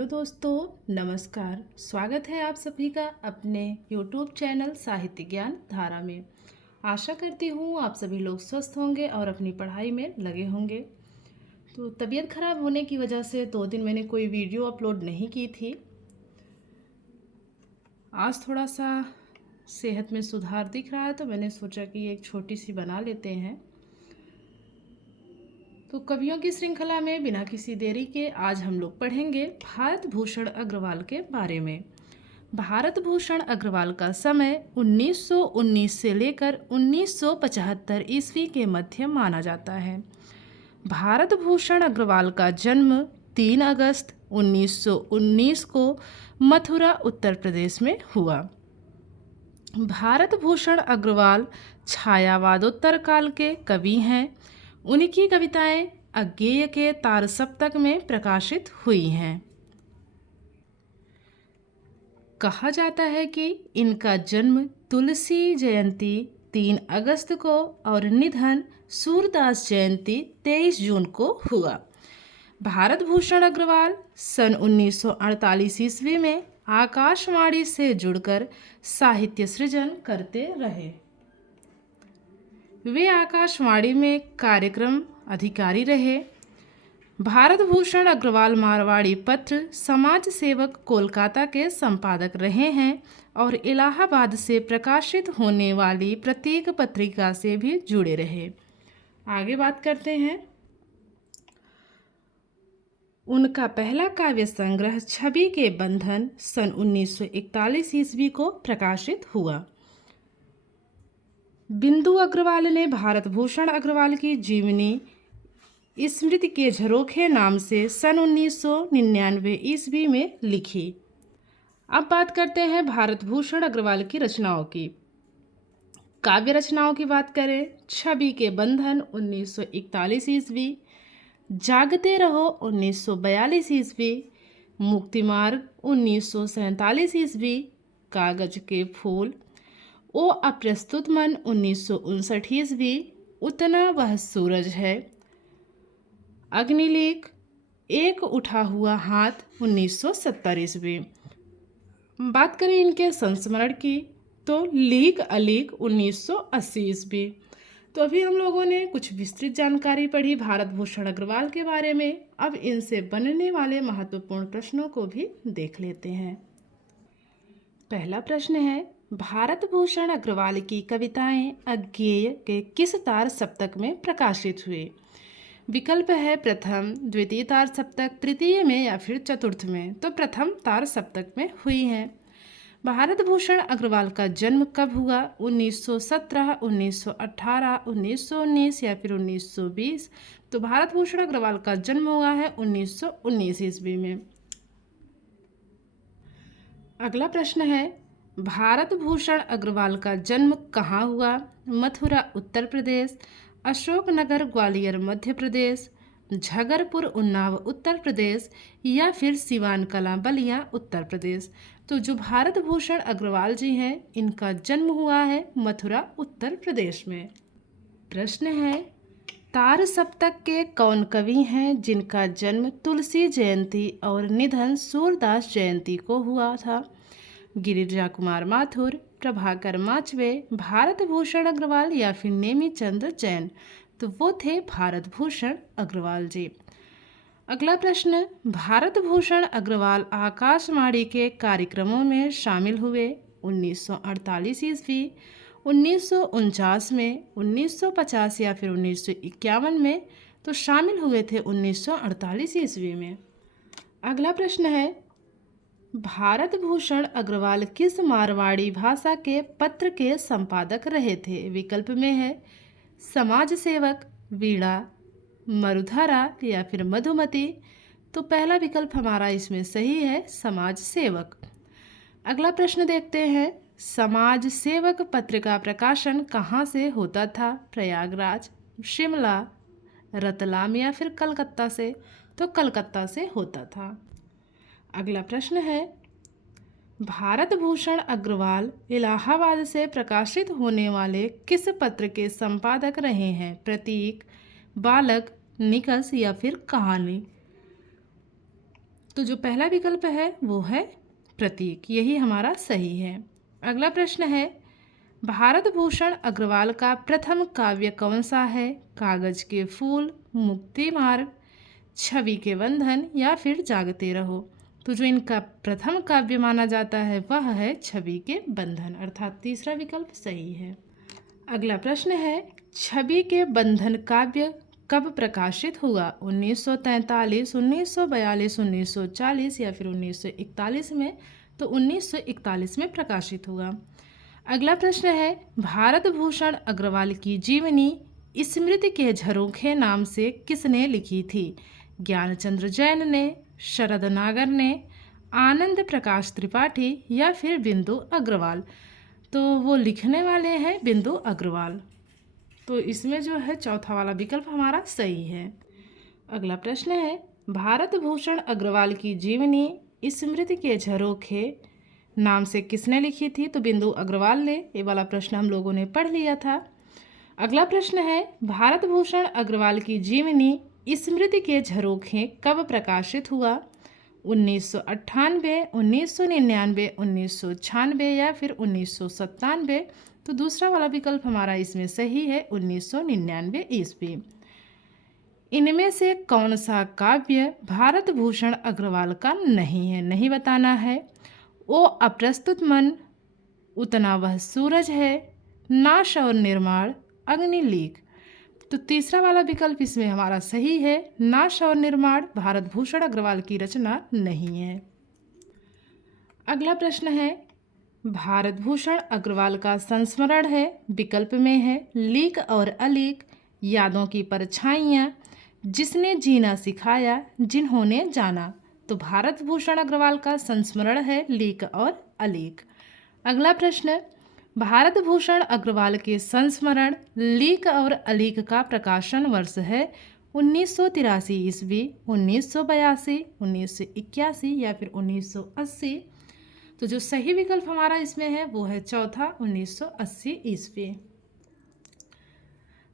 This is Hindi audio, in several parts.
हेलो दोस्तों, नमस्कार। स्वागत है आप सभी का अपने YouTube चैनल साहित्य ज्ञान धारा में। आशा करती हूँ आप सभी लोग स्वस्थ होंगे और अपनी पढ़ाई में लगे होंगे। तो तबीयत ख़राब होने की वजह से 2 दिन मैंने कोई वीडियो अपलोड नहीं की थी। आज थोड़ा सा सेहत में सुधार दिख रहा है तो मैंने सोचा कि एक छोटी सी बना लेते हैं। तो कवियों की श्रृंखला में बिना किसी देरी के आज हम लोग पढ़ेंगे भारत भूषण अग्रवाल के बारे में। भारत भूषण अग्रवाल का समय 1919 से लेकर 1975 ईस्वी के मध्य माना जाता है। भारत भूषण अग्रवाल का जन्म 3 अगस्त 1919 को मथुरा उत्तर प्रदेश में हुआ। भारत भूषण अग्रवाल छायावादोत्तर काल के कवि हैं। उनकी कविताएं अज्ञेय के तार सप्तक में प्रकाशित हुई हैं। कहा जाता है कि इनका जन्म तुलसी जयंती 3 अगस्त को और निधन सूरदास जयंती 23 जून को हुआ। भारत भूषण अग्रवाल सन 1948 ईस्वी में आकाशवाणी से जुड़कर साहित्य सृजन करते रहे। वे आकाशवाणी में कार्यक्रम अधिकारी रहे। भारत भूषण अग्रवाल मारवाड़ी पत्र समाज सेवक कोलकाता के संपादक रहे हैं और इलाहाबाद से प्रकाशित होने वाली प्रतीक पत्रिका से भी जुड़े रहे। आगे बात करते हैं। उनका पहला काव्य संग्रह छवि के बंधन सन 1941 ईस्वी को प्रकाशित हुआ। बिंदु अग्रवाल ने भारत भूषण अग्रवाल की जीवनी स्मृति के झरोखे नाम से सन 1999 ईस्वी में लिखी। अब बात करते हैं भारत भूषण अग्रवाल की रचनाओं की। काव्य रचनाओं की बात करें, छवि के बंधन 1941 ईस्वी, जागते रहो 1942 ईस्वी, मुक्ति मार्ग 1947 ईस्वी, कागज के फूल, ओ अप्रस्तुत मन 1959 ईस्वी, उतना वह सूरज है, अग्निलेख, एक उठा हुआ हाथ 1970 ईस्वी। बात करें इनके संस्मरण की तो लीक अलीक 1980 ईस्वी। तो अभी हम लोगों ने कुछ विस्तृत जानकारी पढ़ी भारत भूषण अग्रवाल के बारे में। अब इनसे बनने वाले महत्वपूर्ण प्रश्नों को भी देख लेते हैं। पहला प्रश्न है, भारत भूषण अग्रवाल की कविताएं अज्ञेय के किस तार सप्तक में प्रकाशित हुए? विकल्प है प्रथम, द्वितीय तार सप्तक, तृतीय में या फिर चतुर्थ में। तो प्रथम तार सप्तक में हुई हैं। भारत भूषण अग्रवाल का जन्म कब हुआ? 1917, 1918, 1919 या फिर 1920। तो भारत भूषण अग्रवाल का जन्म हुआ है 1919 ईस्वी में। अगला प्रश्न है, भारत भूषण अग्रवाल का जन्म कहाँ हुआ? मथुरा उत्तर प्रदेश, अशोकनगर ग्वालियर मध्य प्रदेश, झगरपुर उन्नाव उत्तर प्रदेश या फिर सिवान कलां बलिया उत्तर प्रदेश। तो जो भारत भूषण अग्रवाल जी हैं, इनका जन्म हुआ है मथुरा उत्तर प्रदेश में। प्रश्न है, तार सप्तक के कौन कवि हैं जिनका जन्म तुलसी जयंती और निधन सूरदास जयंती को हुआ था? गिरिजा कुमार माथुर, प्रभाकर माचवे, भारत भूषण अग्रवाल या फिर नेमी चंद्र जैन। तो वो थे भारत भूषण अग्रवाल जी। अगला प्रश्न, भारत भूषण अग्रवाल आकाशवाणी के कार्यक्रमों में शामिल हुए 1948 ईस्वी, 1949 में, 1950 या फिर 1951 में। तो शामिल हुए थे 1948 ईस्वी में। अगला प्रश्न है, भारत भूषण अग्रवाल किस मारवाड़ी भाषा के पत्र के संपादक रहे थे? विकल्प में है समाज सेवक, वीणा, मरुधरा या फिर मधुमती। तो पहला विकल्प हमारा इसमें सही है, समाज सेवक। अगला प्रश्न देखते हैं, समाज सेवक पत्र का प्रकाशन कहाँ से होता था? प्रयागराज, शिमला, रतलाम या फिर कलकत्ता से। तो कलकत्ता से होता था। अगला प्रश्न है, भारत भूषण अग्रवाल इलाहाबाद से प्रकाशित होने वाले किस पत्र के संपादक रहे हैं? प्रतीक, बालक, निकष या फिर कहानी। तो जो पहला विकल्प है वो है प्रतीक, यही हमारा सही है। अगला प्रश्न है, भारत भूषण अग्रवाल का प्रथम काव्य कौन सा है? कागज के फूल, मुक्ति मार्ग, छवि के बंधन या फिर जागते रहो। तो जो इनका प्रथम काव्य माना जाता है वह है छवि के बंधन, अर्थात तीसरा विकल्प सही है। अगला प्रश्न है, छवि के बंधन काव्य कब प्रकाशित हुआ? 1943, 1942, 1940 या फिर 1941 में? तो 1941 में प्रकाशित हुआ। अगला प्रश्न है, भारत भूषण अग्रवाल की जीवनी स्मृति के झरोखे नाम से किसने लिखी थी? ज्ञानचंद्र जैन ने, शरद नागर ने, आनंद प्रकाश त्रिपाठी या फिर बिंदु अग्रवाल? तो वो लिखने वाले हैं बिंदु अग्रवाल। तो इसमें जो है चौथा वाला विकल्प हमारा सही है। अगला प्रश्न है, भारत भूषण अग्रवाल की जीवनी स्मृति के झरोखे नाम से किसने लिखी थी? तो बिंदु अग्रवाल ने। ये वाला प्रश्न हम लोगों ने पढ़ लिया था। अगला प्रश्न है, भारत भूषण अग्रवाल की जीवनी स्मृति के झरोखे कब प्रकाशित हुआ? 1998, 1999, 1996 या फिर 1997? तो दूसरा वाला विकल्प हमारा इसमें सही है, 1999 ईस्वी। इनमें से कौन सा काव्य भारत भूषण अग्रवाल का नहीं है? नहीं बताना है। ओ अप्रस्तुत मन, उतना वह सूरज है, नाश और निर्माण, अग्निलीक। तो तीसरा वाला विकल्प इसमें हमारा सही है, नाश और निर्माण भारत भूषण अग्रवाल की रचना नहीं है। अगला प्रश्न है, भारत भूषण अग्रवाल का संस्मरण है, विकल्प में है लीक और अलीक, यादों की परछाइयाँ, जिसने जीना सिखाया, जिन्होंने जाना। तो भारत भूषण अग्रवाल का संस्मरण है लीक और अलीक। अगला प्रश्न, भारत भूषण अग्रवाल के संस्मरण लीक और अलीक का प्रकाशन वर्ष है 1983 ईस्वी, 1982, 1981 या फिर 1980? तो जो सही विकल्प हमारा इसमें है वो है चौथा, 1980 ईस्वी।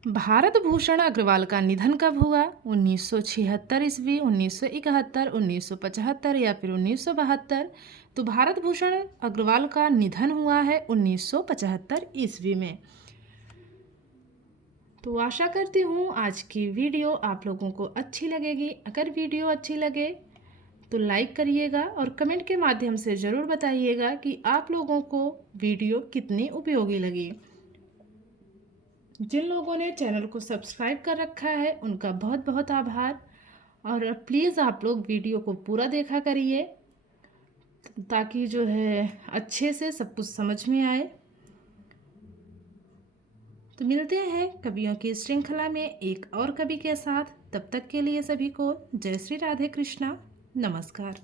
भारत भूषण अग्रवाल का निधन कब हुआ? 1976 ईस्वी, 1971, 1975 या फिर 1972? तो भारत भूषण अग्रवाल का निधन हुआ है 1975 ईस्वी में। तो आशा करती हूँ आज की वीडियो आप लोगों को अच्छी लगेगी। अगर वीडियो अच्छी लगे तो लाइक करिएगा और कमेंट के माध्यम से ज़रूर बताइएगा कि आप लोगों को वीडियो कितनी उपयोगी लगी। जिन लोगों ने चैनल को सब्सक्राइब कर रखा है उनका बहुत बहुत आभार। और प्लीज़ आप लोग वीडियो को पूरा देखा करिए ताकि जो है अच्छे से सब कुछ समझ में आए। तो मिलते हैं कवियों की श्रृंखला में एक और कवि के साथ। तब तक के लिए सभी को जय श्री राधे कृष्णा, नमस्कार।